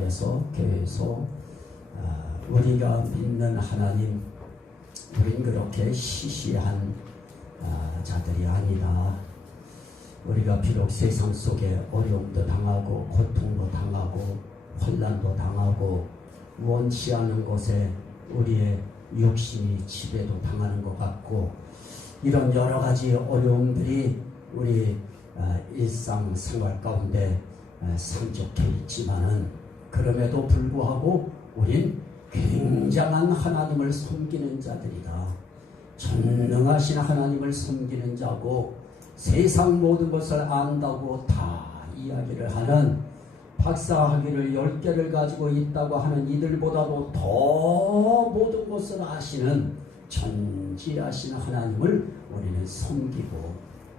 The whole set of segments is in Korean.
시간에서 계속 우리가 믿는 하나님, 우린 그렇게 시시한 자들이 아니다. 우리가 비록 세상 속에 어려움도 당하고 고통도 당하고 혼란도 당하고 원치 않은 곳에 우리의 욕심이 지배도 당하는 것 같고, 이런 여러 가지 어려움들이 우리 일상생활 가운데 산적해 있지만은, 그럼에도 불구하고 우린 굉장한 하나님을 섬기는 자들이다. 전능하신 하나님을 섬기는 자고, 세상 모든 것을 안다고 다 이야기를 하는, 박사학위를 10개를 가지고 있다고 하는 이들보다도 더 모든 것을 아시는 전지하신 하나님을 우리는 섬기고,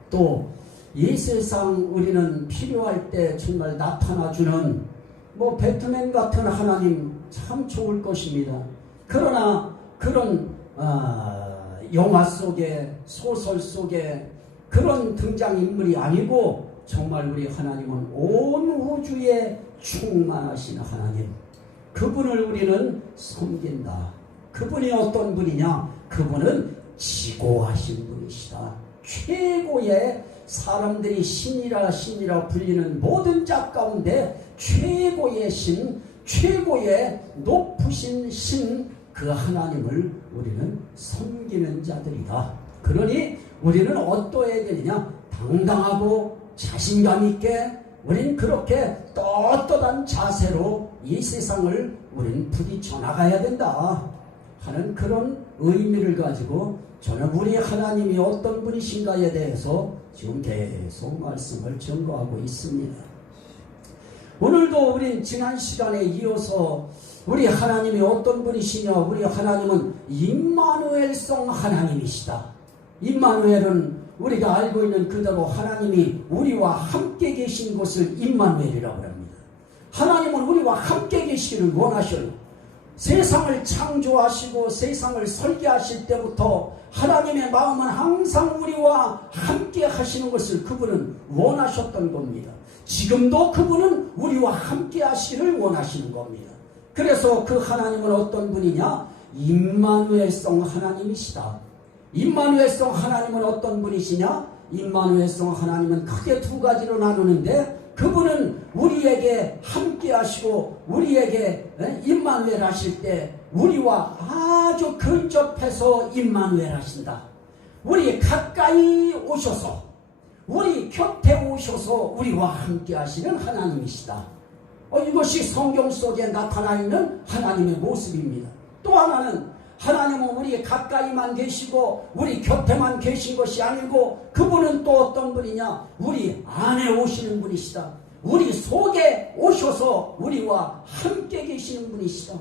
또 이 세상 우리는 필요할 때 정말 나타나주는 배트맨 같은 하나님 참 좋을 것입니다. 그러나 그런 영화 속에, 소설 속에 그런 등장인물이 아니고, 정말 우리 하나님은 온 우주에 충만하신 하나님, 그분을 우리는 섬긴다. 그분이 어떤 분이냐? 그분은 지고하신 분이시다. 최고의, 사람들이 신이라 불리는 모든 자 가운데 최고의 신, 최고의 높으신 신, 그 하나님을 우리는 섬기는 자들이다. 그러니 우리는 어떠해야 되느냐? 당당하고 자신감 있게, 우린 그렇게 떳떳한 자세로 이 세상을 우린 부딪혀 나가야 된다 하는 그런 의미를 가지고, 저는 우리 하나님이 어떤 분이신가에 대해서 지금 계속 말씀을 전거하고 있습니다. 오늘도 우린 지난 시간에 이어서 우리 하나님이 어떤 분이시냐? 우리 하나님은 임마누엘성 하나님이시다. 임마누엘은 우리가 알고 있는 그대로 하나님이 우리와 함께 계신 것을 임마누엘이라고 합니다. 하나님은 우리와 함께 계시기를 원하셔요. 세상을 창조하시고 세상을 설계하실 때부터 하나님의 마음은 항상 우리와 함께 하시는 것을 그분은 원하셨던 겁니다. 지금도 그분은 우리와 함께 하시기를 원하시는 겁니다. 그래서 그 하나님은 어떤 분이냐? 임마누엘성 하나님이시다. 임마누엘성 하나님은 어떤 분이시냐? 임마누엘성 하나님은 크게 두 가지로 나누는데, 그분은 우리에게 함께 하시고 우리에게 임마누엘 하실 때 우리와 아주 근접해서 임마누엘 하신다. 우리 가까이 오셔서, 우리 곁에 오셔서 우리와 함께 하시는 하나님이시다. 이것이 성경 속에 나타나 있는 하나님의 모습입니다. 또 하나는, 하나님은 우리 가까이만 계시고 우리 곁에만 계신 것이 아니고, 그분은 또 어떤 분이냐? 우리 안에 오시는 분이시다. 우리 속에 오셔서 우리와 함께 계시는 분이시다.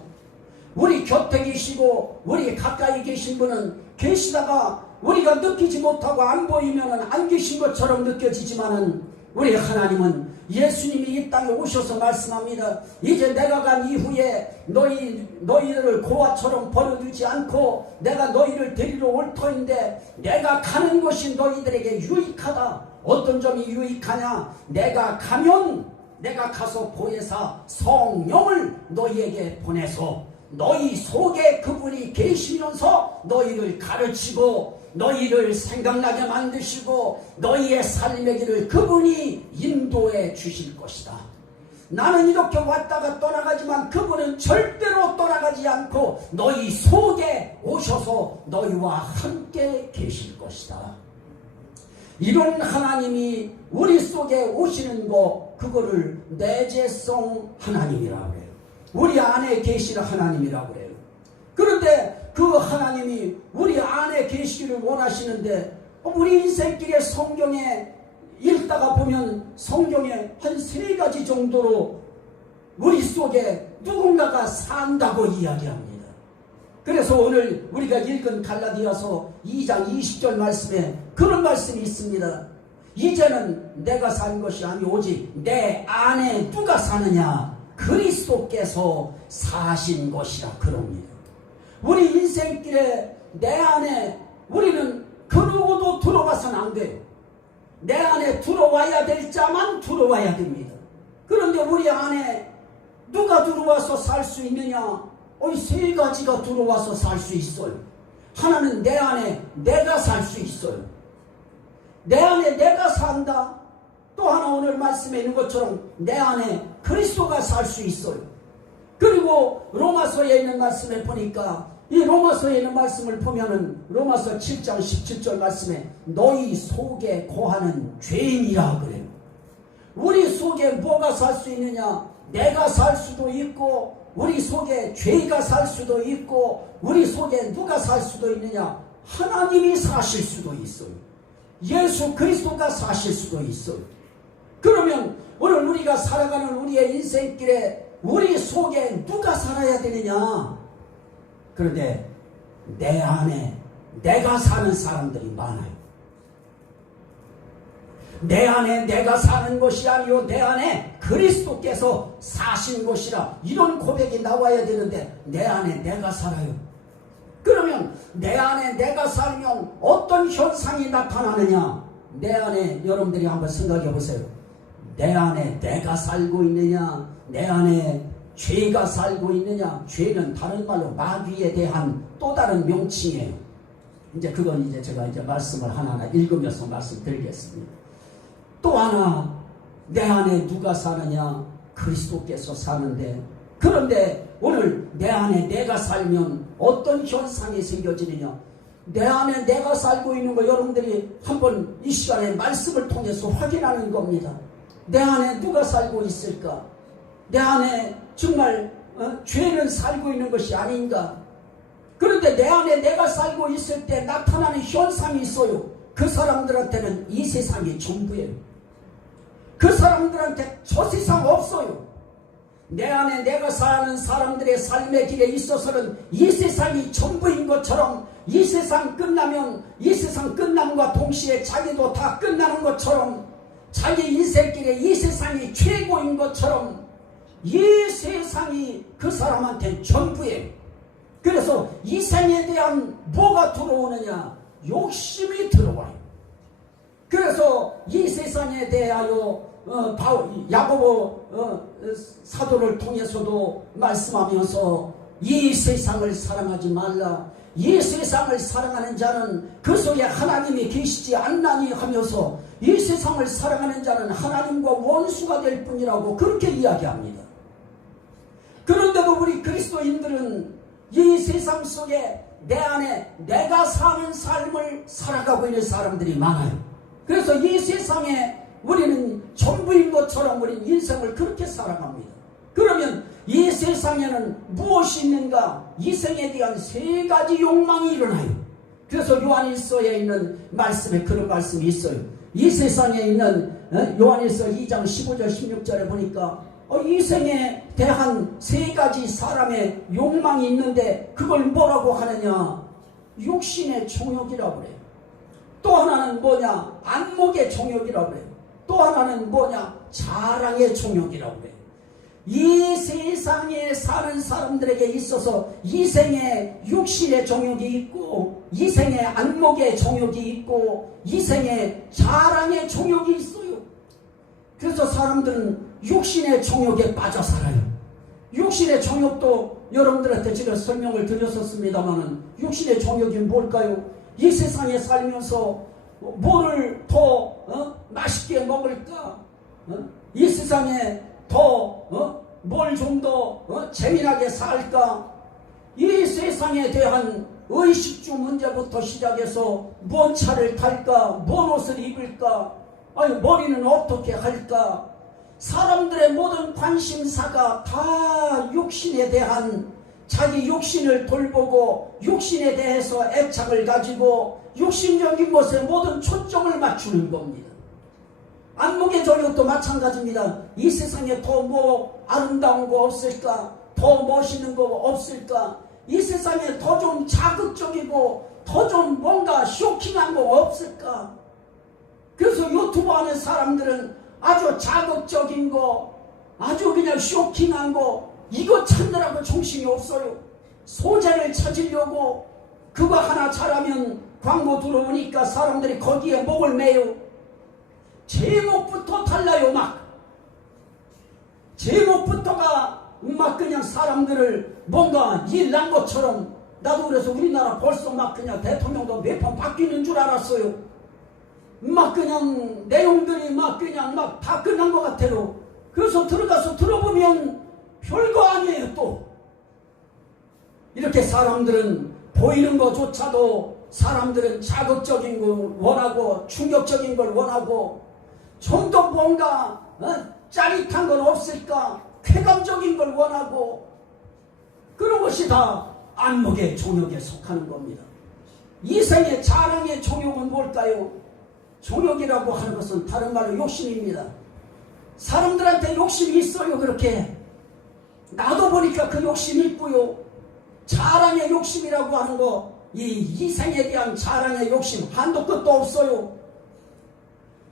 우리 곁에 계시고 우리 가까이 계신 분은 계시다가 우리가 느끼지 못하고 안 보이면 안 계신 것처럼 느껴지지만은, 우리 하나님은 예수님이 이 땅에 오셔서 말씀합니다. 이제 내가 간 이후에 너희들을 고아처럼 버려두지 않고 내가 너희를 데리러 올 터인데, 내가 가는 것이 너희들에게 유익하다. 어떤 점이 유익하냐? 내가 가면, 내가 가서 보혜사 성령을 너희에게 보내서 너희 속에 그분이 계시면서 너희를 가르치고 너희를 생각나게 만드시고 너희의 삶의 길을 그분이 인도해 주실 것이다. 나는 이렇게 왔다가 떠나가지만 그분은 절대로 떠나가지 않고 너희 속에 오셔서 너희와 함께 계실 것이다. 이런 하나님이 우리 속에 오시는 거, 그거를 내재성 하나님이라고 해요. 우리 안에 계시는 하나님이라고 해요. 그런데 그 하나님이 우리 안에 계시기를 원하시는데, 우리 인생길에 성경에 읽다가 보면 성경에 한 3가지 정도로 우리 속에 누군가가 산다고 이야기합니다. 그래서 오늘 우리가 읽은 갈라디아서 2장 20절 말씀에 그런 말씀이 있습니다. 이제는 내가 산 것이 아니 오직 내 안에 누가 사느냐? 그리스도께서 사신 것이라 그럽니다. 우리 인생길에 내 안에 우리는 그 누구도 들어와서는 안 돼요. 내 안에 들어와야 될 자만 들어와야 됩니다. 그런데 우리 안에 누가 들어와서 살 수 있느냐? 세 가지가 들어와서 살 수 있어요. 하나는 내 안에 내가 살 수 있어요. 내 안에 내가 산다. 또 하나 오늘 말씀에 있는 것처럼 내 안에 그리스도가 살 수 있어요. 그리고 로마서에 있는 말씀에 보니까 이 로마서에 있는 말씀을 보면은 로마서 7장 17절 말씀에 너희 속에 거하는 죄인이라 그래요. 우리 속에 뭐가 살 수 있느냐? 내가 살 수도 있고 우리 속에 죄가 살 수도 있고 우리 속에 누가 살 수도 있느냐? 하나님이 사실 수도 있어요. 예수 그리스도가 사실 수도 있어요. 그러면 오늘 우리가 살아가는 우리의 인생길에 우리 속에 누가 살아야 되느냐? 그런데 내 안에 내가 사는 사람들이 많아요. 내 안에 내가 사는 것이 아니요 내 안에 그리스도께서 사신 것이라 이런 고백이 나와야 되는데 내 안에 내가 살아요. 그러면 내 안에 내가 살면 어떤 현상이 나타나느냐? 내 안에 여러분들이 한번 생각해 보세요. 내 안에 내가 살고 있느냐? 내 안에 죄가 살고 있느냐? 죄는 다른 말로 마귀에 대한 또 다른 명칭이에요. 이제 그건 이제 제가 이제 말씀을 하나하나 읽으면서 말씀드리겠습니다. 또 하나 내 안에 누가 사느냐? 그리스도께서 사는데 그런데 오늘 내 안에 내가 살면 어떤 현상이 생겨지느냐? 내 안에 내가 살고 있는 거 여러분들이 한번 이 시간에 말씀을 통해서 확인하는 겁니다. 내 안에 누가 살고 있을까? 내 안에 정말 죄는 살고 있는 것이 아닌가? 그런데 내 안에 내가 살고 있을 때 나타나는 현상이 있어요. 그 사람들한테는 이 세상이 전부예요. 그 사람들한테 저 세상 없어요. 내 안에 내가 사는 사람들의 삶의 길에 있어서는 이 세상이 전부인 것처럼 이 세상 끝나면 이 세상 끝남과 동시에 자기도 다 끝나는 것처럼 자기 인생길에 이 세상이 최고인 것처럼 이 세상이 그 사람한테 전부예요. 그래서 이 생에 대한 뭐가 들어오느냐? 욕심이 들어와요. 그래서 이 세상에 대하여 야고보 사도를 통해서도 말씀하면서 이 세상을 사랑하지 말라. 이 세상을 사랑하는 자는 그 속에 하나님이 계시지 않나니 하면서 이 세상을 사랑하는 자는 하나님과 원수가 될 뿐이라고 그렇게 이야기합니다. 그런데도 우리 그리스도인들은 이 세상 속에 내 안에 내가 사는 삶을 살아가고 있는 사람들이 많아요. 그래서 이 세상에 우리는 전부인 것처럼 우리는 인생을 그렇게 살아갑니다. 그러면 이 세상에는 무엇이 있는가? 이 생에 대한 세 가지 욕망이 일어나요. 그래서 요한일서에 있는 말씀에 그런 말씀이 있어요. 이 세상에 있는 요한일서 2장 15절 16절에 보니까 이 생에 대한 세 가지 사람의 욕망이 있는데 그걸 뭐라고 하느냐? 육신의 종욕이라고 그래요. 또 하나는 뭐냐? 안목의 종욕이라고 그래요. 또 하나는 뭐냐? 자랑의 종욕이라고 그래요. 이 세상에 사는 사람들에게 있어서 이 생에 육신의 종욕이 있고 이 생에 안목의 종욕이 있고 이 생에 자랑의 종욕이 있어요. 그래서 사람들은 육신의 종욕에 빠져 살아요. 육신의 종욕도 여러분들한테 제가 설명을 드렸었습니다만은 육신의 종욕이 뭘까요? 이 세상에 살면서 뭐를 더 맛있게 먹을까? 이 세상에 더 뭘 좀 더 재미나게 살까? 이 세상에 대한 의식주 문제부터 시작해서 뭔 차를 탈까? 뭔 옷을 입을까? 머리는 어떻게 할까? 사람들의 모든 관심사가 다 육신에 대한 자기 육신을 돌보고 육신에 대해서 애착을 가지고 육신적인 것에 모든 초점을 맞추는 겁니다. 안목의 종욕도 마찬가지입니다. 이 세상에 더 뭐 아름다운 거 없을까? 더 멋있는 거 없을까? 이 세상에 더 좀 자극적이고 더 좀 뭔가 쇼킹한 거 없을까? 그래서 유튜브 하는 사람들은 아주 자극적인 거, 아주 그냥 쇼킹한 거 이거 찾느라고 정신이 없어요. 소재를 찾으려고 그거 하나 잘하면 광고 들어오니까 사람들이 거기에 목을 매요. 제목부터 달라요. 막 제목부터가 막 그냥 사람들을 뭔가 일난 것처럼, 나도 그래서 우리나라 벌써 막 그냥 대통령도 몇 번 바뀌는 줄 알았어요. 막 그냥 내용들이 막 그냥 막 다 끝난 것 같아요. 그래서 들어가서 들어보면 별거 아니에요. 또 이렇게 사람들은 보이는 것조차도 사람들은 자극적인 걸 원하고 충격적인 걸 원하고 좀 더 뭔가 짜릿한 건 없을까, 쾌감적인 걸 원하고, 그런 것이 다 안목의 종욕에 속하는 겁니다. 이생의 자랑의 종욕은 뭘까요? 종욕이라고 하는 것은 다른 말로 욕심입니다. 사람들한테 욕심이 있어요. 그렇게 나도 보니까 그 욕심이 있고요. 자랑의 욕심이라고 하는 거, 이 이생에 대한 자랑의 욕심 한도 끝도 없어요.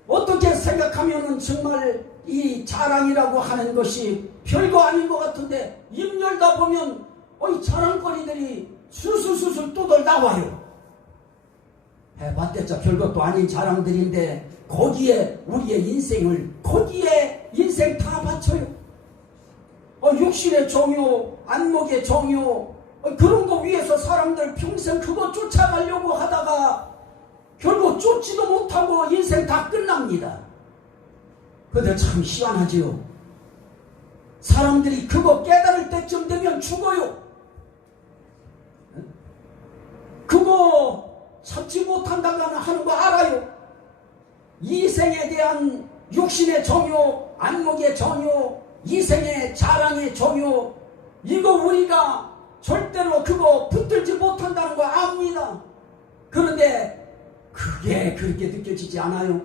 어떻게 생각하면은 정말 이 자랑이라고 하는 것이 별거 아닌 것 같은데 입 열다 보면 이 자랑거리들이 술술술술 또들 나와요. 해봤댔자 별것도 아닌 자랑들인데 거기에 우리의 인생을, 거기에 인생 다 바쳐요. 육신의 종요, 안목의 종요, 그런 거 위해서 사람들 평생 그거 쫓아가려고 하다가 결국 쫓지도 못하고 인생 다 끝납니다. 그런데 참 희한하지요. 사람들이 그거 깨달을 때쯤 되면 죽어요. 그거 참지 못한다고 하는 거 알아요. 이생에 대한 육신의 정욕, 안목의 정욕, 이생의 자랑의 정욕, 이거 우리가 절대로 그거 붙들지 못한다는 거 압니다. 그런데 그게 그렇게 느껴지지 않아요.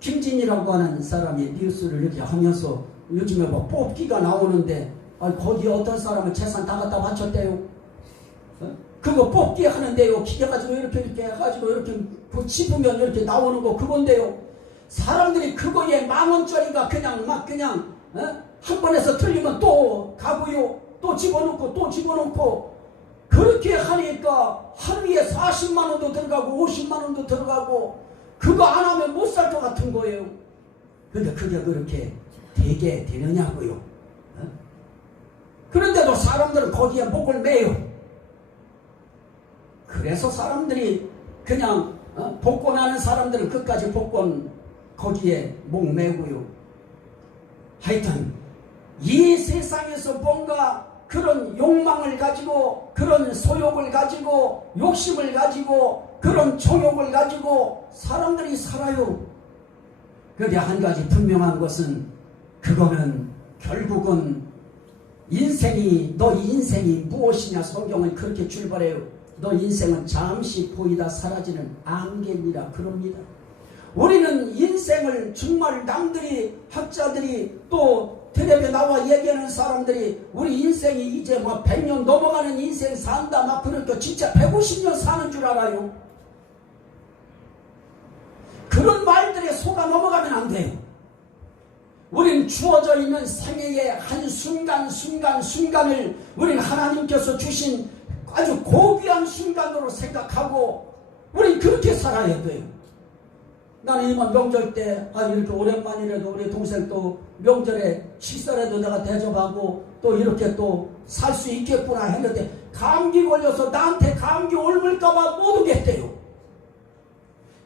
김진이라고 하는 사람이 뉴스를 이렇게 하면서 요즘에 뭐 뽑기가 나오는데 거기 어떤 사람은 재산 다 갖다 바쳤대요. 그거 뽑기 하는데요. 기계가지고 이렇게 해가지고 이렇게 짚으면 이렇게 나오는 거 그건데요. 사람들이 그거에 10,000원짜리가 그냥 막 그냥 한 번에서 틀리면 또 가고요. 또 집어넣고 또 집어넣고 그렇게 하니까 하루에 40만 원도 들어가고 50만 원도 들어가고 그거 안 하면 못 살 것 같은 거예요. 근데 그게 그렇게 되게 되느냐고요. 그런데도 사람들은 거기에 목을 매요. 그래서 사람들이 그냥 복권하는 사람들은 끝까지 복권 거기에 목 매고요. 하여튼 이 세상에서 뭔가 그런 욕망을 가지고, 그런 소욕을 가지고, 욕심을 가지고, 그런 종욕을 가지고 사람들이 살아요. 그런데 한 가지 분명한 것은 그거는 결국은 인생이, 너 인생이 무엇이냐, 성경은 그렇게 출발해요. 너 인생은 잠시 보이다 사라지는 안개니라 그럽니다. 우리는 인생을 정말 남들이, 학자들이 또 텔레비에 나와 얘기하는 사람들이 우리 인생이 이제 뭐 100년 넘어가는 인생 산다 막 그러니까 진짜 150년 사는 줄 알아요. 그런 말들에 속아 넘어가면 안 돼요. 우리는 주어져 있는 생애의 한 순간순간을 우리는 하나님께서 주신 아주 고귀한 순간으로 생각하고 우리는 그렇게 살아야 돼요. 나는 이번 명절 때 이렇게 오랜만이라도 우리 동생 또 명절에 식사라도 내가 대접하고 또 이렇게 또 살 수 있겠구나 했는데 감기 걸려서 나한테 감기 옮을까봐 못 오겠대요.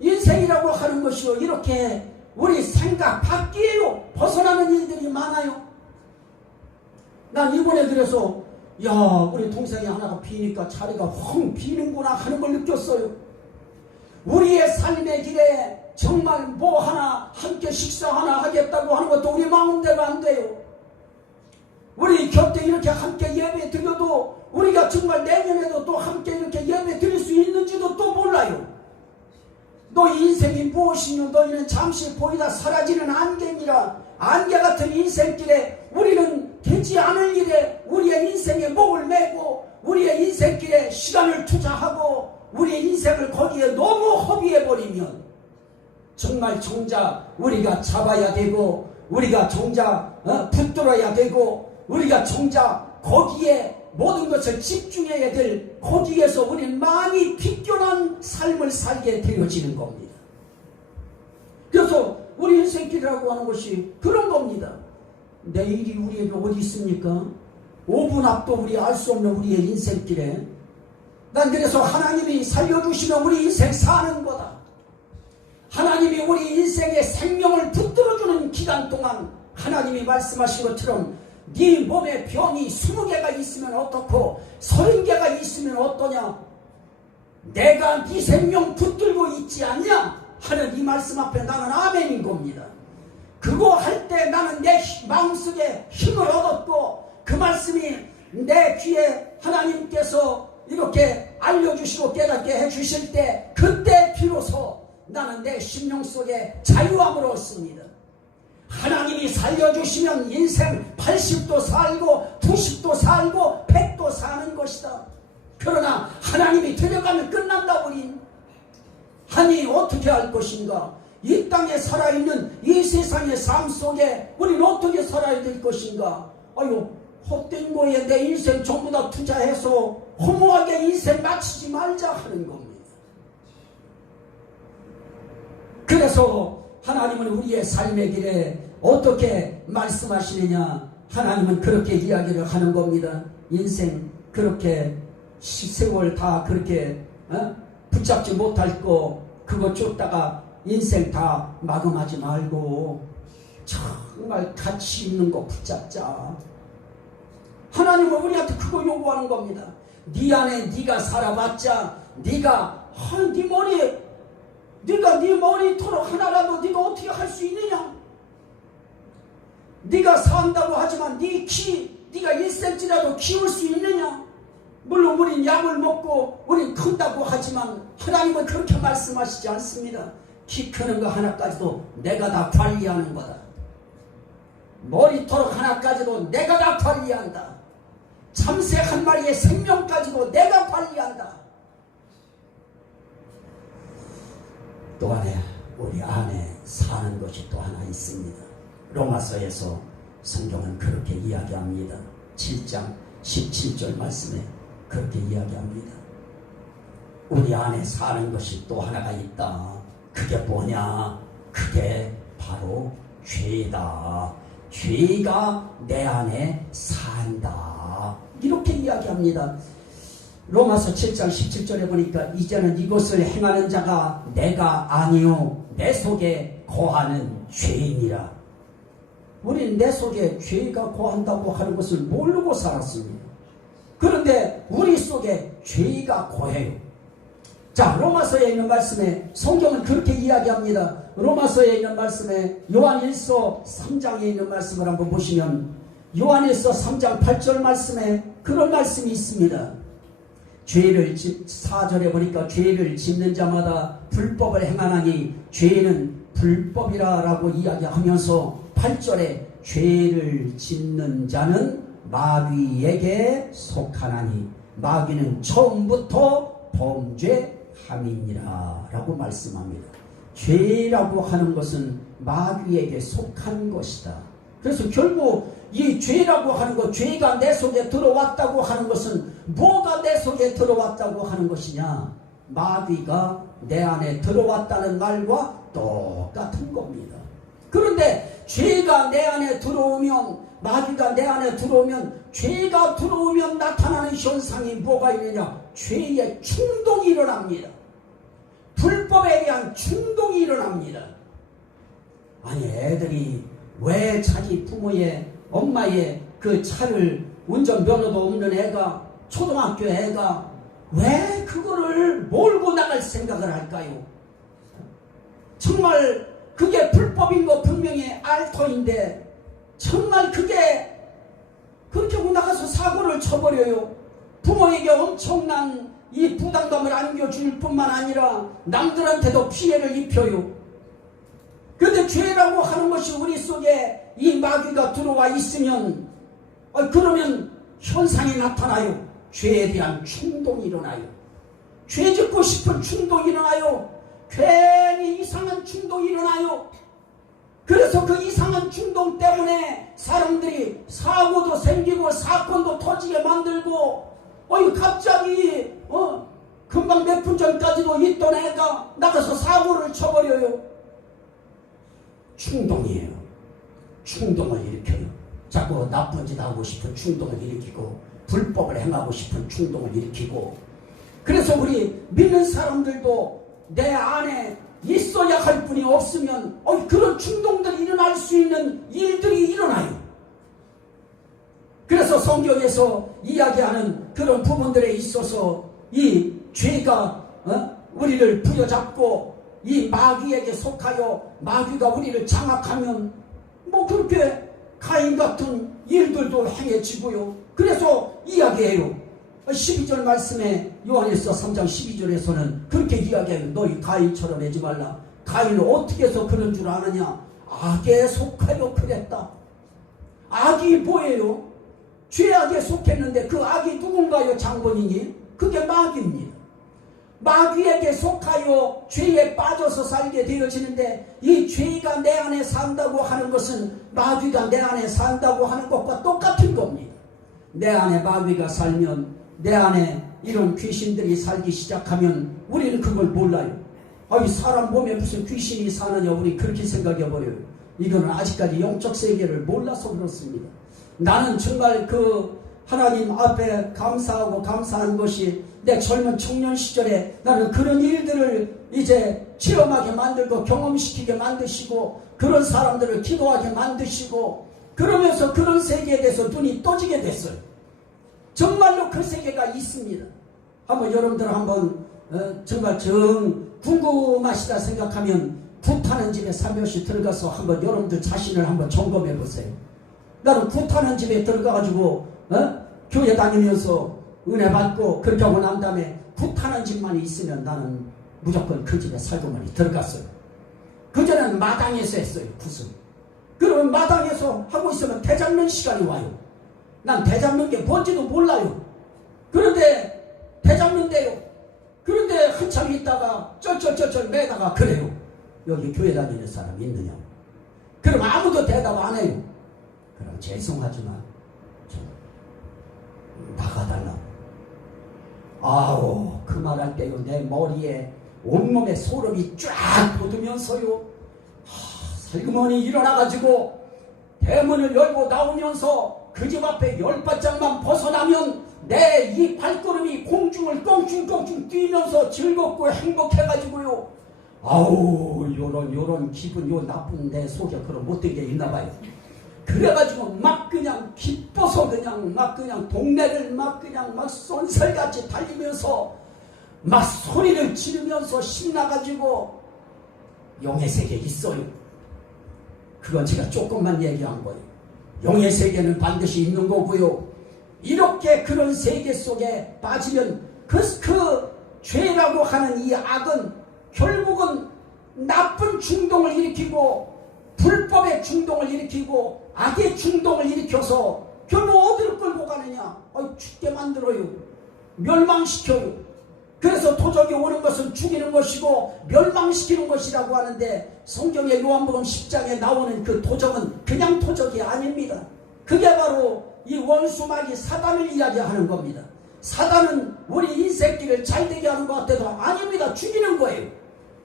인생이라고 하는 것이요, 이렇게 우리 생각 밖이에요. 벗어나는 일들이 많아요. 난 이번에 그래서 우리 동생이 하나가 비니까 자리가 헝 비는구나 하는 걸 느꼈어요. 우리의 삶의 길에 정말 뭐 하나 함께 식사 하나 하겠다고 하는 것도 우리 마음대로 안 돼요. 우리 곁에 이렇게 함께 예배 드려도 우리가 정말 내년에도 또 함께 이렇게 예배 드릴 수 있는지도 또 몰라요. 너 인생이 무엇이며 너희는 잠시 보이다 사라지는 안개니라. 안개 같은 인생길에 우리는 되지 않을 일에 우리의 인생에 목을 매고 우리의 인생길에 시간을 투자하고 우리의 인생을 거기에 너무 허비해버리면 정말 정작 우리가 잡아야 되고 우리가 정작 붙들어야 되고 우리가 정작 거기에 모든 것을 집중해야 될 거기에서 우리는 많이 비껴난 삶을 살게 되어지는 겁니다. 그래서 우리 인생길이라고 하는 것이 그런 겁니다. 내일이 우리에게 어디 있습니까? 5분 앞도 우리 알 수 없는 우리의 인생길에 난 그래서 하나님이 살려주시면 우리 인생 사는 거다. 하나님이 우리 인생의 생명을 붙들어주는 기간 동안 하나님이 말씀하신 것처럼 네 몸에 병이 20개가 있으면 어떻고 30개가 있으면 어떠냐? 내가 네 생명 붙들고 있지 않냐? 하는 이 말씀 앞에 나는 아멘인 겁니다. 그거 할 때 나는 내 마음속에 힘을 얻었고 그 말씀이 내 귀에 하나님께서 이렇게 알려주시고 깨닫게 해주실 때 그때 비로소 나는 내 심령 속에 자유함을 얻습니다. 하나님이 살려주시면 인생 80도 살고 90도 살고 100도 사는 것이다. 그러나 하나님이 데려가면 끝난다. 우린 아니 어떻게 할 것인가? 이 땅에 살아있는 이 세상의 삶 속에 우린 어떻게 살아야 될 것인가? 아유 헛된 거에 내 인생 전부 다 투자해서 허무하게 인생 마치지 말자 하는 겁니다. 그래서 하나님은 우리의 삶의 길에 어떻게 말씀하시느냐? 하나님은 그렇게 이야기를 하는 겁니다. 인생 그렇게 세월 다 그렇게 붙잡지 못할 거 그거 쫓다가 인생 다 마감하지 말고 정말 가치 있는 거 붙잡자. 하나님은 우리한테 그거 요구하는 겁니다. 네 안에 네가 살아봤자 네가 네 머리토록 하나라도 네가 어떻게 할 수 있느냐? 네가 산다고 하지만 네가 1cm라도 키울 수 있느냐? 물론 우린 약을 먹고 우린 큰다고 하지만 하나님은 그렇게 말씀하시지 않습니다. 키 크는 거 하나까지도 내가 다 관리하는 거다. 머리토록 하나까지도 내가 다 관리한다. 참새 한 마리의 생명까지도 내가 관리한다. 또 우리 안에 사는 것이 또 하나 있습니다. 로마서에서 성경은 그렇게 이야기합니다. 7장 17절 말씀에 그렇게 이야기합니다. 우리 안에 사는 것이 또 하나가 있다. 그게 뭐냐? 그게 바로 죄다. 죄가 내 안에 산다. 이렇게 이야기합니다. 로마서 7장 17절에 보니까 이제는 이것을 행하는 자가 내가 아니요 내 속에 거하는 죄인이라. 우리는 내 속에 죄가 거한다고 하는 것을 모르고 살았습니다. 그런데 우리 속에 죄가 거해요. 자, 로마서에 있는 말씀에 성경은 그렇게 이야기합니다. 로마서에 있는 말씀에 요한일서 3장에 있는 말씀을 한번 보시면 요한일서 3장 8절 말씀에 그런 말씀이 있습니다. 4절에 보니까 죄를 짓는 자마다 불법을 행하나니 죄는 불법이라 라고 이야기하면서 8절에 죄를 짓는 자는 마귀에게 속하나니 마귀는 처음부터 범죄함이니라 라고 말씀합니다. 죄라고 하는 것은 마귀에게 속한 것이다. 그래서 결국 이 죄라고 하는 것, 죄가 내 속에 들어왔다고 하는 것은 뭐가 내 속에 들어왔다고 하는 것이냐? 마귀가 내 안에 들어왔다는 말과 똑같은 겁니다. 그런데 죄가 내 안에 들어오면, 마귀가 내 안에 들어오면, 죄가 들어오면 나타나는 현상이 뭐가 있느냐? 죄의 충동이 일어납니다. 불법에 대한 충동이 일어납니다. 아니 애들이 왜 자기 부모의 엄마의 그 차를 운전면허도 없는 애가 초등학교 애가 왜 그거를 몰고 나갈 생각을 할까요? 정말 그게 불법인 거 분명히 알 터인데 정말 그게 그렇게 하고 나가서 사고를 쳐버려요. 부모에게 엄청난 이 부담감을 안겨줄 뿐만 아니라 남들한테도 피해를 입혀요. 그런데 죄라고 하는 것이 우리 속에 이 마귀가 들어와 있으면 그러면 현상이 나타나요. 죄에 대한 충동이 일어나요. 죄 짓고 싶은 충동이 일어나요. 괜히 이상한 충동이 일어나요. 그래서 그 이상한 충동 때문에 사람들이 사고도 생기고 사건도 터지게 만들고 갑자기 금방 몇 분 전까지도 있던 애가 나가서 사고를 쳐버려요. 충동이에요. 충동을 일으켜요. 자꾸 나쁜 짓 하고 싶은 충동을 일으키고 불법을 행하고 싶은 충동을 일으키고, 그래서 우리 믿는 사람들도 내 안에 있어야 할 분이 없으면 그런 충동들이 일어날 수 있는 일들이 일어나요. 그래서 성경에서 이야기하는 그런 부분들에 있어서 이 죄가 우리를 부여잡고 이 마귀에게 속하여 마귀가 우리를 장악하면 그렇게 가인 같은 일들도 행해지고요. 그래서 이야기해요. 12절 말씀에 요한일서 3장 12절에서는 그렇게 이야기해요. 너희 가인처럼 하지 말라. 가인은 어떻게 해서 그런 줄 아느냐? 악에 속하여 그랬다. 악이 뭐예요? 죄악에 속했는데 그 악이 누군가요? 장본인이? 그게 마귀입니다. 마귀에게 속하여 죄에 빠져서 살게 되어지는데, 이 죄가 내 안에 산다고 하는 것은 마귀가 내 안에 산다고 하는 것과 똑같은 겁니다. 내 안에 마귀가 살면, 내 안에 이런 귀신들이 살기 시작하면 우리는 그걸 몰라요. 이 사람 몸에 무슨 귀신이 사느냐, 우리 그렇게 생각해버려요. 이거는 아직까지 영적 세계를 몰라서 그렇습니다. 나는 정말 그 하나님 앞에 감사하고 감사한 것이, 내 젊은 청년 시절에 나는 그런 일들을 이제 체험하게 만들고 경험시키게 만드시고, 그런 사람들을 기도하게 만드시고, 그러면서 그런 세계에 대해서 눈이 떠지게 됐어요. 정말로 그 세계가 있습니다. 한번 여러분들 한번 정말 궁금하시다 생각하면 굿하는 집에 살며시 들어가서 한번 여러분들 자신을 한번 점검해 보세요. 나는 굿하는 집에 들어가가지고 교회 다니면서 은혜 받고 그렇게 하고 난 다음에 굿하는 집만 있으면 나는 무조건 그 집에 살고만 들어갔어요. 그전에는 마당에서 했어요. 굿은. 그러면 마당에서 하고 있으면 대 잡는 시간이 와요. 난 대 잡는 게 뭔지도 몰라요. 그런데 대 잡는데요. 그런데 한참 있다가 쩔쩔쩔쩔 매다가 그래요. 여기 교회 다니는 사람 있느냐? 그럼 아무도 대답 안 해요. 그럼 죄송하지만 좀 나가달라고. 아우, 그 말할 때요, 내 머리에 온몸에 소름이 쫙 돋으면서요, 살그머니 일어나가지고 대문을 열고 나오면서 그 집 앞에 10발짝만 벗어나면 내 이 발걸음이 공중을 껑충껑충 뛰면서 즐겁고 행복해가지고요, 아우, 요런 기분, 요 나쁜 내 속에 그런 못된 게 있나봐요. 그래가지고 막 그냥 기뻐서 그냥 동네를 막 쏜살같이 달리면서 막 소리를 지르면서 신나가지고, 용의 세계 있어요. 그건 제가 조금만 얘기한 거예요. 용의 세계는 반드시 있는 거고요. 이렇게 그런 세계 속에 빠지면 그 죄라고 하는 이 악은 결국은 나쁜 충동을 일으키고 불법의 충동을 일으키고 악의 충동을 일으켜서 결국 어디로 끌고 가느냐? 죽게 만들어요. 멸망시켜요. 그래서 도적이 오는 것은 죽이는 것이고 멸망시키는 것이라고 하는데, 성경의 요한복음 10장에 나오는 그 도적은 그냥 도적이 아닙니다. 그게 바로 이 원수마귀 사단을 이야기하는 겁니다. 사단은 우리 인생길을 잘되게 하는 것 같아도 아닙니다. 죽이는 거예요.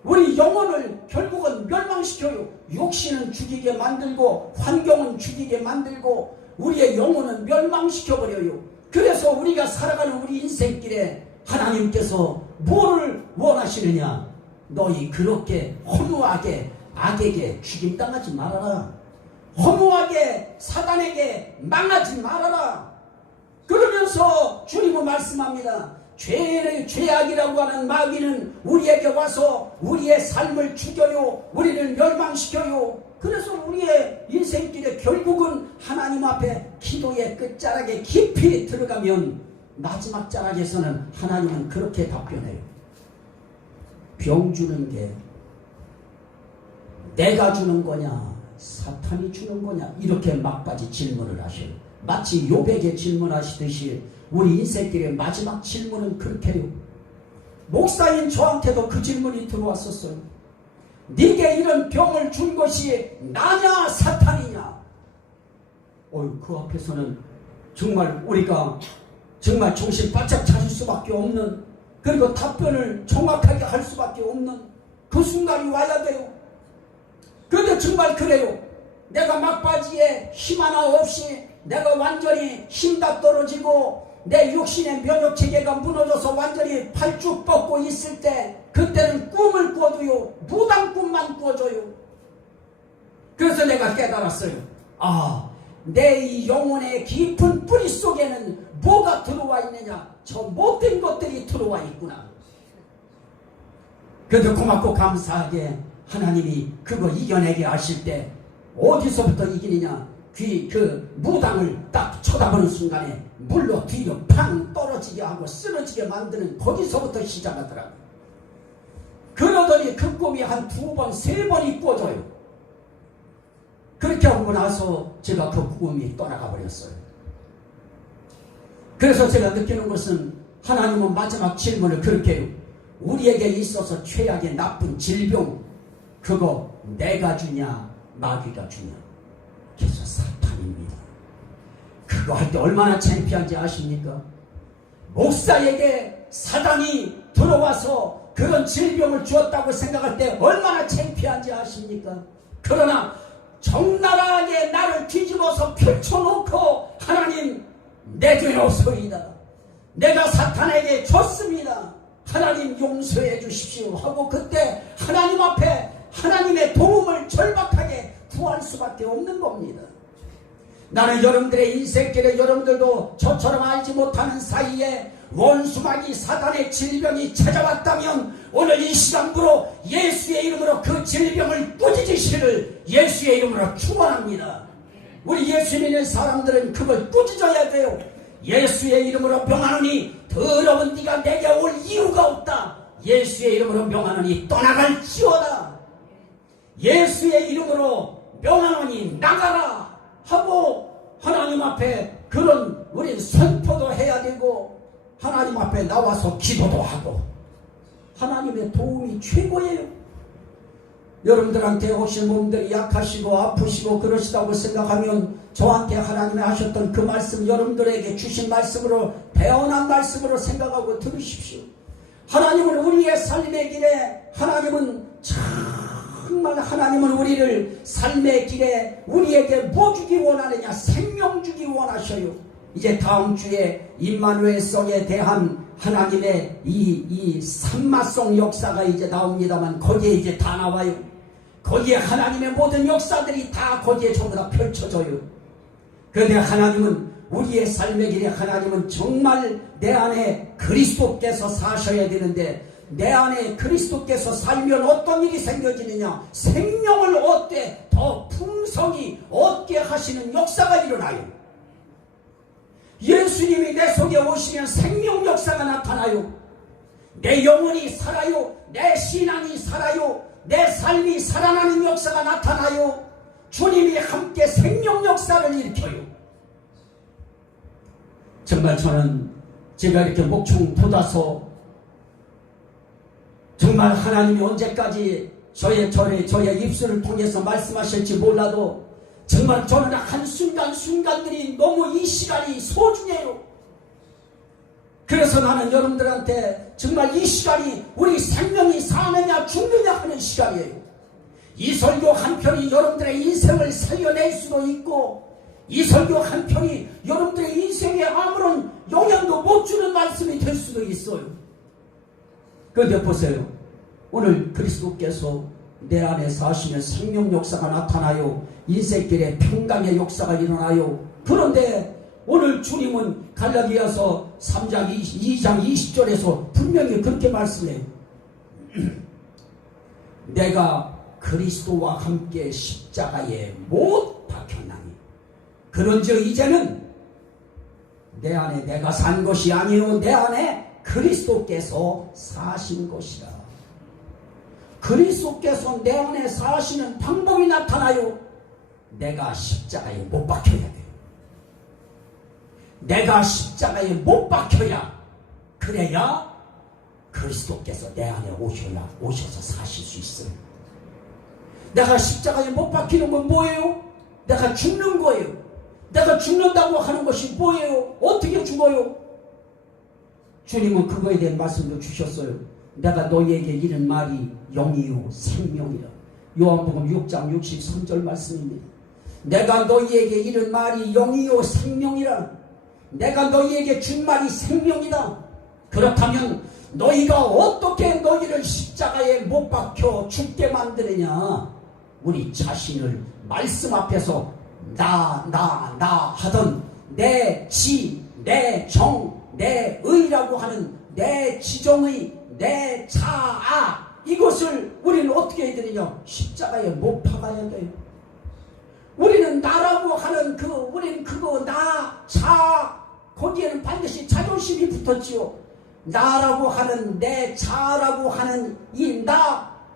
우리 영혼을 결국은 멸망시켜요. 육신은 죽이게 만들고 환경은 죽이게 만들고 우리의 영혼은 멸망시켜버려요. 그래서 우리가 살아가는 우리 인생길에 하나님께서 뭐를 원하시느냐? 너희 그렇게 허무하게 악에게 죽임당하지 말아라. 허무하게 사단에게 망하지 말아라. 그러면서 주님은 말씀합니다. 죄악이라고 하는 마귀는 우리에게 와서 우리의 삶을 죽여요. 우리를 멸망시켜요. 그래서 우리의 인생길에 결국은 하나님 앞에 기도의 끝자락에 깊이 들어가면 마지막 자락에서는 하나님은 그렇게 답변해요. 병 주는 게 내가 주는 거냐 사탄이 주는 거냐, 이렇게 막바지 질문을 하셔요. 마치 욥에게 질문하시듯이 우리 인생길의 마지막 질문은 그렇게 해요. 목사인 저한테도 그 질문이 들어왔었어요. 네게 이런 병을 준 것이 나냐 사탄이냐? 그 앞에서는 정말 우리가 정말 정신 바짝 차릴 수밖에 없는, 그리고 답변을 정확하게 할 수밖에 없는 그 순간이 와야 돼요. 그런데 정말 그래요. 내가 막바지에 힘 하나 없이 내가 완전히 힘 다 떨어지고 내 육신의 면역체계가 무너져서 완전히 팔쭉 뻗고 있을 때 그때는 꿈을 꿔도요 무당꿈만 꿔줘요. 그래서 내가 깨달았어요. 내 이 영혼의 깊은 뿌리 속에는 뭐가 들어와 있느냐? 저 못된 것들이 들어와 있구나. 그래도 고맙고 감사하게 하나님이 그거 이겨내게 하실 때 어디서부터 이기느냐? 그 무당을 딱 쳐다보는 순간에 물로 뒤로 팡 떨어지게 하고 쓰러지게 만드는 거기서부터 시작하더라고요. 그러더니 그 꿈이 한 2번, 3번이 꿔져요. 그렇게 하고 나서 제가 그 꿈이 떠나가 버렸어요. 그래서 제가 느끼는 것은 하나님은 마지막 질문을 그렇게 해요. 우리에게 있어서 최악의 나쁜 질병 그거 내가 주냐 마귀가 주냐? 그래서 사탄입니다. 그거 할 때 얼마나 창피한지 아십니까? 목사에게 사단이 들어와서 그런 질병을 주었다고 생각할 때 얼마나 창피한지 아십니까? 그러나 적나라하게 나를 뒤집어서 펼쳐놓고 하나님 내주옵소이다. 내가 사탄에게 줬습니다. 하나님 용서해 주십시오 하고 그때 하나님 앞에 하나님의 도움을 절박하게 구할 수밖에 없는 겁니다. 나는 여러분들의 인생길에 여러분들도 저처럼 알지 못하는 사이에 원수마귀 사단의 질병이 찾아왔다면 오늘 이 시간부로 예수의 이름으로 그 질병을 꾸짖으시기를 예수의 이름으로 축원합니다. 우리 예수 믿는 사람들은 그걸 꾸짖어야 돼요. 예수의 이름으로 명하노니 더러운 네가 내게 올 이유가 없다. 예수의 이름으로 명하노니 떠나갈지어다. 예수의 이름으로 명하노니 나가라 하고 하나님 앞에 그런 우리 선포도 해야 되고 하나님 앞에 나와서 기도도 하고 하나님의 도움이 최고예요. 여러분들한테 혹시 몸들이 약하시고 아프시고 그러시다고 생각하면 저한테 하나님이 하셨던 그 말씀 여러분들에게 주신 말씀으로 태어난 말씀으로 생각하고 들으십시오. 하나님은 우리의 삶의 길에 정말 하나님은 우리를 삶의 길에 우리에게 뭐 주기 원하느냐? 생명 주기 원하셔요. 이제 다음 주에 임마누엘성에 대한 하나님의 이 산마성 역사가 이제 나옵니다만 거기에 이제 다 나와요. 거기에 하나님의 모든 역사들이 다 거기에 전부 다 펼쳐져요. 그런데 하나님은 우리의 삶의 길에 하나님은 정말 내 안에 그리스도께서 사셔야 되는데 내 안에 그리스도께서 살면 어떤 일이 생겨지느냐? 생명을 얻되 더 풍성히 얻게 하시는 역사가 일어나요. 예수님이 내 속에 오시면 생명 역사가 나타나요. 내 영혼이 살아요. 내 신앙이 살아요. 내 삶이 살아나는 역사가 나타나요. 주님이 함께 생명 역사를 일으켜요. 정말 저는 제가 이렇게 목청 돋아서 정말 하나님이 언제까지 저의 입술을 통해서 말씀하실지 몰라도 정말 저는 한순간순간들이 너무 이 시간이 소중해요. 그래서 나는 여러분들한테 정말 이 시간이 우리 생명이 사느냐 죽느냐 하는 시간이에요. 이 설교 한 편이 여러분들의 인생을 살려낼 수도 있고 이 설교 한 편이 여러분들의 인생에 아무런 영향도 못 주는 말씀이 될 수도 있어요. 그런데 보세요. 오늘 그리스도께서 내 안에 사시면 생명 역사가 나타나요. 인생길에 평강의 역사가 일어나요. 그런데 오늘 주님은 갈라디아서 3장 2장 20절에서 분명히 그렇게 말씀해요. 내가 그리스도와 함께 십자가에 못 박혔나니 그런즉 이제는 내 안에 내가 산 것이 아니요 내 안에 그리스도께서 사신 것이라. 그리스도께서 내 안에 사시는 방법이 나타나요. 내가 십자가에 못 박혀야 돼요. 내가 십자가에 못 박혀야 그래야 그리스도께서 내 안에 오셔서 사실 수 있어요. 내가 십자가에 못 박히는 건 뭐예요? 내가 죽는 거예요. 내가 죽는다고 하는 것이 뭐예요? 어떻게 죽어요? 주님은 그거에 대한 말씀도 주셨어요. 내가 너희에게 이른 말이 영이요 생명이라. 요한복음 6장 63절 말씀입니다. 내가 너희에게 이른 말이 영이요 생명이라. 내가 너희에게 준 말이 생명이다. 그렇다면 너희가 어떻게 너희를 십자가에 못 박혀 죽게 만드느냐. 우리 자신을 말씀 앞에서 나 하던 내 지, 내 정, 내 의라고 하는 내 지정의, 내 자아, 이것을 우리는 어떻게 해야 되느냐. 십자가에 못 박아야 돼요. 우리는 나라고 하는 우리는 그거 거기에는 반드시 자존심이 붙었지요. 나라고 하는 내 자라고 하는 이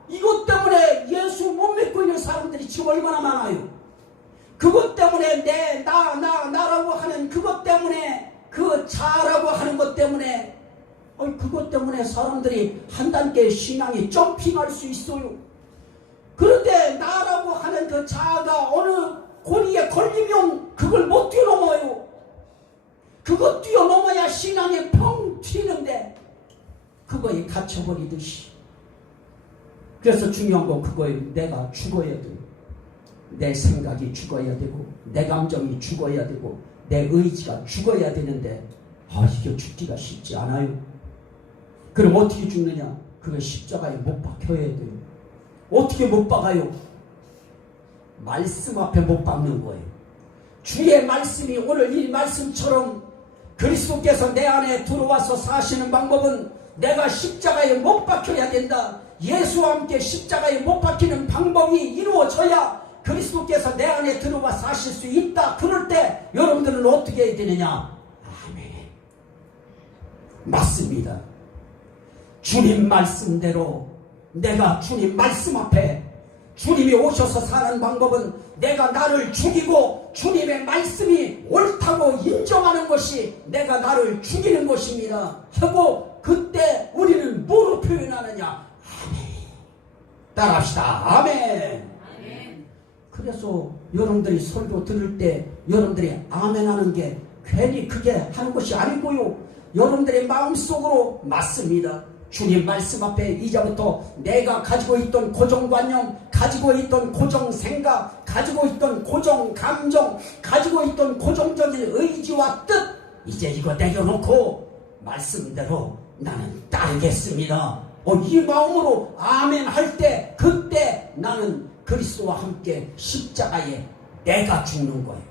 이것 때문에 예수 못 믿고 있는 사람들이 지금 얼마나 많아요. 그것 때문에 나라고 하는 그것 때문에 그 자라고 하는 것 때문에 그것 때문에 사람들이 한 단계 신앙이 점핑할 수 있어요. 그런데 나라고 하는 그 자아가 어느 고리에 걸리면 그걸 못 뛰어넘어요. 그거 뛰어넘어야 신앙이 펑 튀는데 그거에 갇혀버리듯이. 그래서 중요한 건 그거예요. 내가 죽어야 돼요. 내 생각이 죽어야 되고 내 감정이 죽어야 되고 내 의지가 죽어야 되는데 이게 죽기가 쉽지 않아요. 그럼 어떻게 죽느냐? 그거 십자가에 못 박혀야 돼요. 어떻게 못 박아요? 말씀 앞에 못 박는 거예요. 주의 말씀이 오늘 이 말씀처럼 그리스도께서 내 안에 들어와서 사시는 방법은 내가 십자가에 못 박혀야 된다. 예수와 함께 십자가에 못 박히는 방법이 이루어져야 그리스도께서 내 안에 들어와 사실 수 있다. 그럴 때 여러분들은 어떻게 해야 되느냐? 아멘. 맞습니다. 주님 말씀대로 내가 주님 말씀 앞에 주님이 오셔서 사는 방법은 내가 나를 죽이고 주님의 말씀이 옳다고 인정하는 것이 내가 나를 죽이는 것입니다 하고, 그때 우리는 뭐로 표현하느냐? 아멘. 따라합시다. 아멘. 그래서 여러분들이 설교 들을 때 여러분들이 아멘 하는 게 괜히 그게 하는 것이 아니고요. 여러분들의 마음속으로 맞습니다. 주님 말씀 앞에 이제부터 내가 가지고 있던 고정관념, 가지고 있던 고정생각, 가지고 있던 고정감정, 가지고 있던 고정적인 의지와 뜻, 이제 이거 내려놓고 말씀대로 나는 따르겠습니다. 이 마음으로 아멘 할 때 그때 나는 그리스도와 함께 십자가에 내가 죽는 거예요.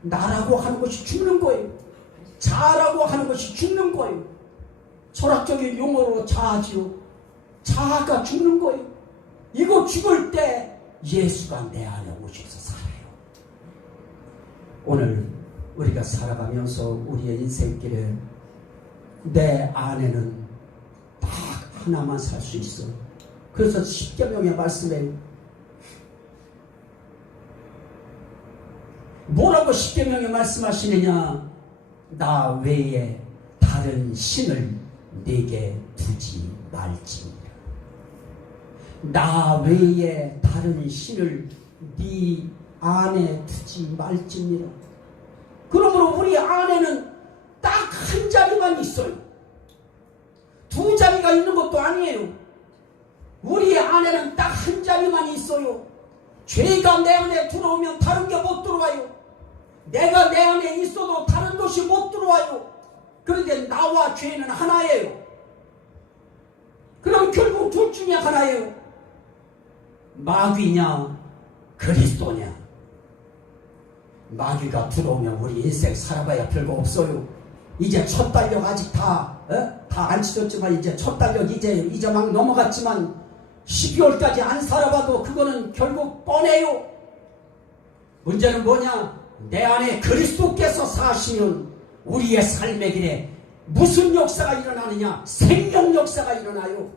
나라고 하는 것이 죽는 거예요. 자라고 하는 것이 죽는 거예요. 철학적인 용어로 자아지요. 자아가 죽는 거예요. 이거 죽을 때 예수가 내 안에 오셔서 살아요. 오늘 우리가 살아가면서 우리의 인생길에 내 안에는 딱 하나만 살 수 있어. 그래서 십계명의 말씀에 뭐라고 십계명에 말씀하시느냐? 나 외에 다른 신을 내게 두지 말지니라. 나 외에 다른 신을 네 안에 두지 말지니라. 그러므로 우리 안에는 딱 한 자리만 있어요. 두 자리가 있는 것도 아니에요. 우리 안에는 딱 한 자리만 있어요. 죄가 내 안에 들어오면 다른 게 못 들어와요. 내가 내 안에 있어도 다른 것이 못 들어와요. 그런데 나와 죄는 하나예요. 그럼 결국 둘 중에 하나예요. 마귀냐 그리스도냐. 마귀가 들어오면 우리 인생 살아봐야 별거 없어요. 이제 첫 달력 아직 다 안 치렀지만 이제 첫 달력 이제 막 넘어갔지만 12월까지 안 살아봐도 그거는 결국 뻔해요. 문제는 뭐냐? 내 안에 그리스도께서 사시면 우리의 삶의 길에 무슨 역사가 일어나느냐? 생명 역사가 일어나요.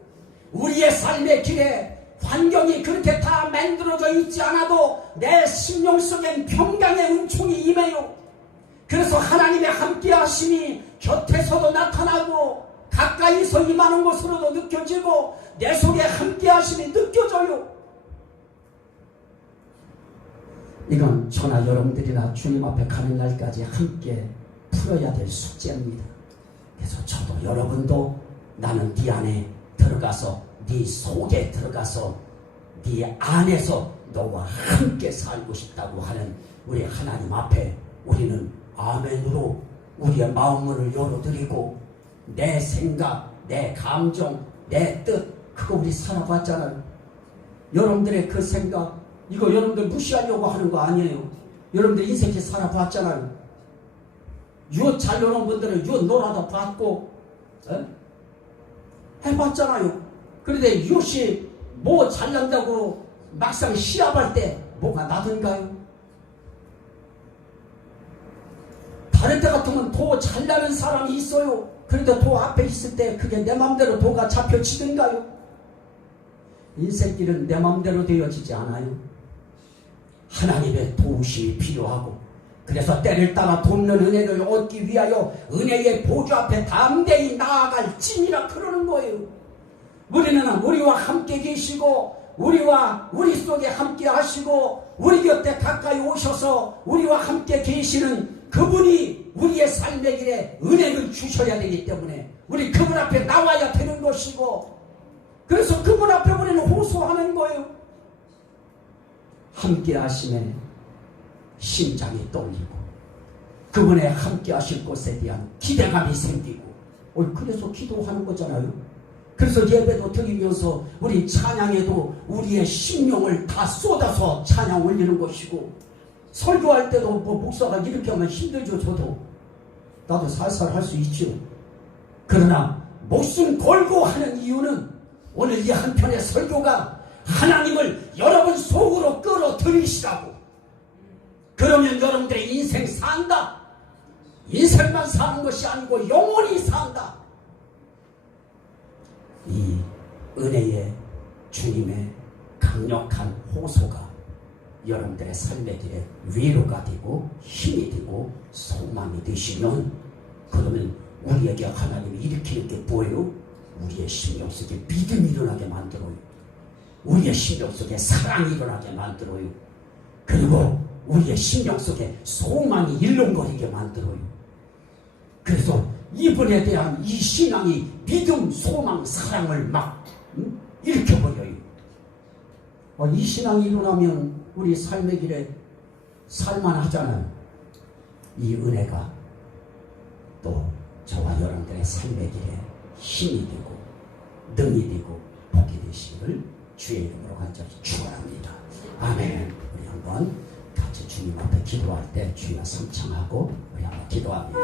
우리의 삶의 길에 환경이 그렇게 다 만들어져 있지 않아도 내 심령 속엔 평강의 은총이 임해요. 그래서 하나님의 함께 하심이 곁에서도 나타나고 가까이서 임하는 것으로도 느껴지고 내 속에 함께 하심이 느껴져요. 이건 저나 여러분들이나 주님 앞에 가는 날까지 함께 풀어야 될 숙제입니다. 그래서 저도 여러분도 나는 네 안에 들어가서 네 속에 들어가서 네 안에서 너와 함께 살고 싶다고 하는 우리 하나님 앞에 우리는 아멘으로 우리의 마음문을 열어드리고 내 생각, 내 감정, 내 뜻 그거 우리 살아봤잖아요. 여러분들의 그 생각 이거 여러분들 무시하려고 하는 거 아니에요. 여러분들 인생에 살아봤잖아요. 유 잘 노는 분들은 유 놀아도 봤고 해봤잖아요. 그런데 유시 뭐 잘난다고 막상 시합할 때 뭐가 나던가요? 다른 때 같으면 도 잘나는 사람이 있어요. 그런데 도 앞에 있을 때 그게 내 맘대로 도가 잡혀지던가요? 인생길은 내 맘대로 되어지지 않아요. 하나님의 도우심이 필요하고 그래서 때를 따라 돕는 은혜를 얻기 위하여 은혜의 보좌 앞에 담대히 나아갈 찐이라 그러는 거예요. 우리는 우리와 함께 계시고 우리와 우리 속에 함께 하시고 우리 곁에 가까이 오셔서 우리와 함께 계시는 그분이 우리의 삶의 길에 은혜를 주셔야 되기 때문에 우리 그분 앞에 나와야 되는 것이고 그래서 그분 앞에 우리는 호소하는 거예요. 함께 하심에 심장이 떨리고 그분의 함께 하실 것에 대한 기대감이 생기고 그래서 기도하는 거잖아요. 그래서 예배도 드리면서 우리 찬양에도 우리의 심령을 다 쏟아서 찬양 올리는 것이고 설교할 때도 뭐 목사가 이렇게 하면 힘들죠. 저도 나도 살살 할 수 있죠. 그러나 목숨 걸고 하는 이유는 오늘 이 한편의 설교가 하나님을 여러분 속으로 끌어들이시라고. 그러면 여러분들의 인생 산다. 인생만 사는 것이 아니고 영원히 산다. 이 은혜의 주님의 강력한 호소가 여러분들의 삶의 길에 위로가 되고 힘이 되고 소망이 되시면 그러면 우리에게 하나님이 일으키는 게 뭐예요? 우리의 심령 속에 믿음이 일어나게 만들어요. 우리의 심령 속에 사랑이 일어나게 만들어요. 그리고 우리의 심령 속에 소망이 일렁거리게 만들어요. 그래서 이분에 대한 이 신앙이 믿음, 소망, 사랑을 막 일으켜버려요. 이 신앙이 일어나면 우리 삶의 길에 살만하잖아요. 이 은혜가 또 저와 여러분들의 삶의 길에 힘이 되고 능이 되고 복이 되시기를 주의 이름으로 간절히 축원합니다. 아멘. 우리 한번 같이 주님 앞에 기도할 때 주여 삼창하고 우리 한번 기도합니다.